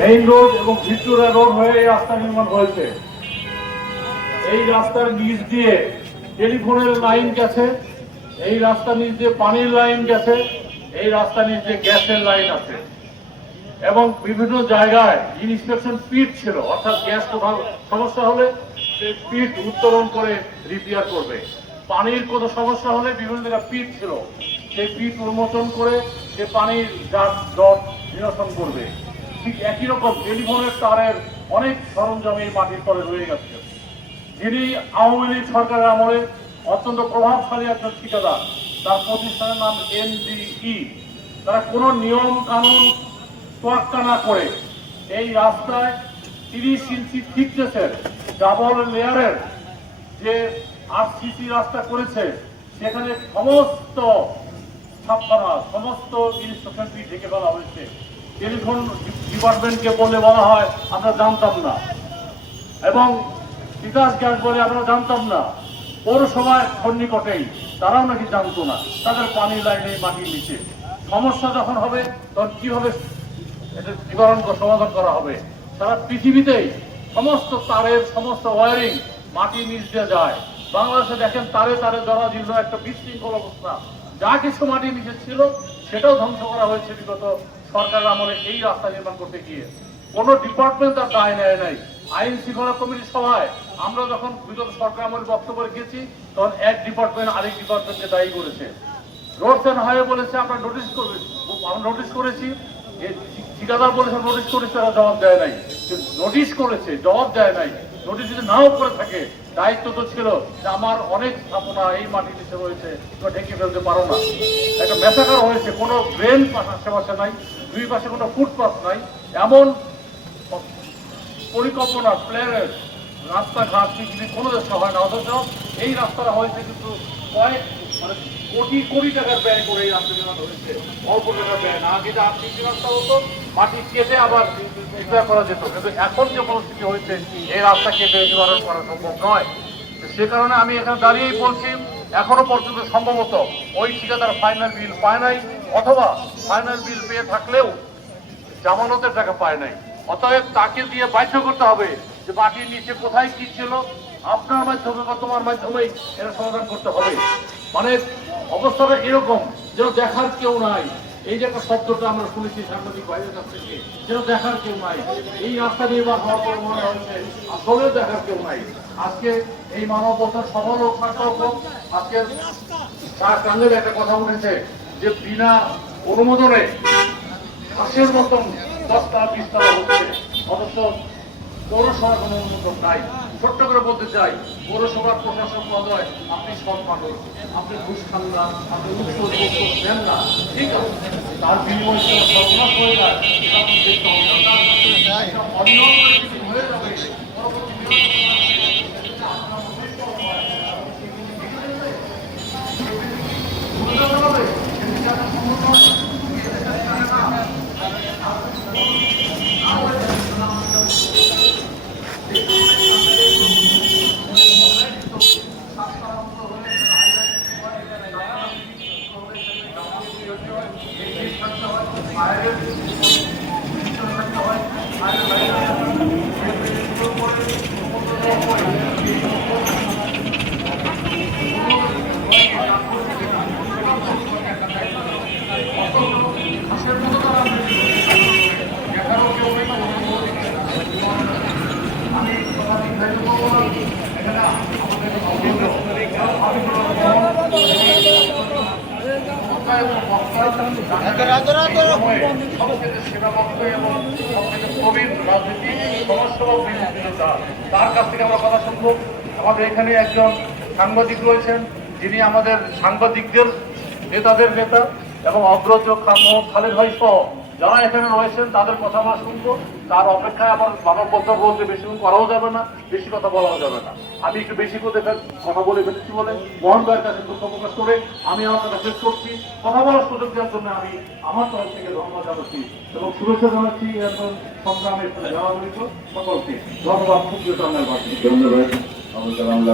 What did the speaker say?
Main road এবং Victoria road হয়ে এই রাস্তা নির্মাণ হয়েছে। এই রাস্তার নিচ দিয়ে টেলিফোনের লাইন গেছে, এই রাস্তা নিচ দিয়ে পানির লাইন গেছে, এই রাস্তা নিচ দিয়ে গ্যাসের লাইন আছে। এবং বিভিন্ন জায়গায় ইনস্পেকশন পিট ছিল, অর্থাৎ গ্যাস কোথাও সমস্যা হলে সেই পিট উত্তোলন করে রিপেয়ার করবে। পানির কোনো সমস্যা হলে বিভিন্ন জায়গায় পিট ছিল, সেই পিট উন্মোচন করে সে পানির জট নিরসন করবে। ঠিক একই রকম টেলিফোনের তারের অনেক সরঞ্জাম এই মাটির তলে রয়ে গেছে। যিনি আওয়ামী লীগ সরকারের আমলে অত্যন্ত প্রভাবশালী একজন ঠিকাদার, তার প্রতিষ্ঠানের নাম এনডিই তারা কোনো নিয়ম কানুন তোয়াক্কা না করে এই রাস্তায় তিরিশ ইঞ্চি থিকনেসের ডাবল লেয়ারের যে আরসিসি রাস্তা করেছে, সেখানে সমস্ত ছাপ্পানা সমস্ত ইনস্ট্রাকশনটি ঢেকে ফেলা হয়েছে। টেলিফোন ডিপার্টমেন্টকে বলে বলা হয়, আমরা জানতাম না। এবং বিকাশ গ্যাস বলে, আমরা জানতাম না। পৌরসভায় সন্নিকটেই, তারাও নাকি জানতো না। তাদের পানি লাইনে মাটির নিচে। সমস্যা যখন হবে, তখন কীভাবে এটা নিবারণ সমাধান করা হবে? সারা পৃথিবীতেই সমস্ত তারের, সমস্ত ওয়ারিং মাটির নিচ দিয়ে যায়। বাংলাদেশে দেখেন, তারে তারে জরাজীর্ণ একটা বিশৃঙ্খল অবস্থা। যা কিছু মাটির নিচে ছিল, সেটাও ধ্বংস করা হয়েছে বিগত সরকারের আমলে এই রাস্তা নির্মাণ করতে গিয়ে কোনো ডিপার্টমেন্ট তার দায় নেয় নাই। আইন শৃঙ্খলা কমিটির সভায় আমরা যখন বিগত সরকার আমলে বক্তব্য রেখেছি, তখন এক ডিপার্টমেন্ট আরেক ডিপার্টমেন্টকে দায়ী করেছে। রোড অ্যান্ড হাইওয়ে বলেছে, আমরা নোটিশ করবে আমরা নোটিশ করেছি ঠিকাদার বলেছে নোটিশ করেছে, তারা জবাব দেয় নাই। নোটিশ করেছে, জবাব দেয় নাই নোটিশ যদি নাও করে থাকে, দায়িত্ব তো ছিল যে আমার অনেক স্থাপনা এই মাটির নিচে রয়েছে তো ঢেকে ফেলতে পারো না। একটা মেসাকার হয়েছে, কোনো ড্রেন আশেপাশে নাই, দুই পাশে কোনো ফুটপাথ নাই, এমন পরিকল্পনা প্ল্যানের রাস্তাঘাট কোনো দেশে হয় না, অথচ এই রাস্তাটা হয়েছে কিন্তু কয়েক মানে কোটি কোটি টাকার ব্যয় করে এই রাস্তা নির্মাণ হয়েছে অল্প টাকার ব্যয় না আগে যে আর্থিক রাস্তা হতো, মাটি কেটে আবার রিপেয়ার করা যেত। কিন্তু এখন যে পরিস্থিতি হয়েছে, এই রাস্তা কেটে নিবারণ করা সম্ভব নয়। সে কারণে আমি এখানে দাঁড়িয়েই বলছি, এখনও পর্যন্ত সম্ভবত ওই ঠিকাদার ফাইনাল বিল পায় নাই, অথবা ফাইনাল বিল পেয়ে থাকলেও জামানতের টাকা পায় নাই। অতএব তাকে দিয়ে বাধ্য করতে হবে যে মাটির নিচে কোথায় কি ছিল, আপনার মাধ্যমে বা তোমার মাধ্যমেই এটা সমাধান করতে হবে। মানে অবস্থাটা এরকম যেন দেখার কেউ নাই। এই যে একটা শব্দটা আমরা শুনেছি সাংবাদিক বাইরের কাছ থেকে, যেন দেখার কেউ নাই। এই রাস্তা নির্মাণ হওয়ার পর মনে হয়েছে আসলেও দেখার কেউ নাই। আজকে এই মানবতার সফল হোক না হোক, আজকে তার কাঙ্গের একটা কথা উঠেছে যে বিনা অনুমোদনে হাসির মতন দশটা বিশতলা হচ্ছে। অথচ পৌরসভার কোনো অনুমোদন নাই ছোট্ট করে বলতে চাই, পৌরসভার প্রশাসক মহোদয়, আপনি সৎ মানুষ, আপনি ঘুষ খান না, আপনি উচ্চ দেন না, ঠিক আছে তার বিনিময়ে সর্বনাশ হয়ে যায়। অনিয়ম হয়ে যাবে, পরবর্তী তার কাছ থেকে আমরা কথা শুনব। আমাদের এখানে একজন সাংবাদিক রয়েছেন, যিনি আমাদের সাংবাদিকদের, নেতাদের নেতা এবং অগ্রজ খান খালেদ ভাই সহ যারা এখানে রয়েছেন, তাদের কথা আমরা শুনব। তার অপেক্ষায় আমার বাবার কথা বলতে বেশি করাও যাবে না, বেশি কথা বলাও যাবে না। আমি একটু বেশি করে কথা বলে ফেলেছি বলে মোহন ভাইয়ের কাছে দুঃখ প্রকাশ করে আমি আমার কথা শেষ করছি। কথা বলার সুযোগ দেওয়ার জন্য আমি আমার তরফ থেকে ধন্যবাদ জানাচ্ছি এবং শুভেচ্ছা জানাচ্ছি এবং সংগ্রামের জড়িত সকলকে। ধন্যবাদ খুব ধন্যবাদ।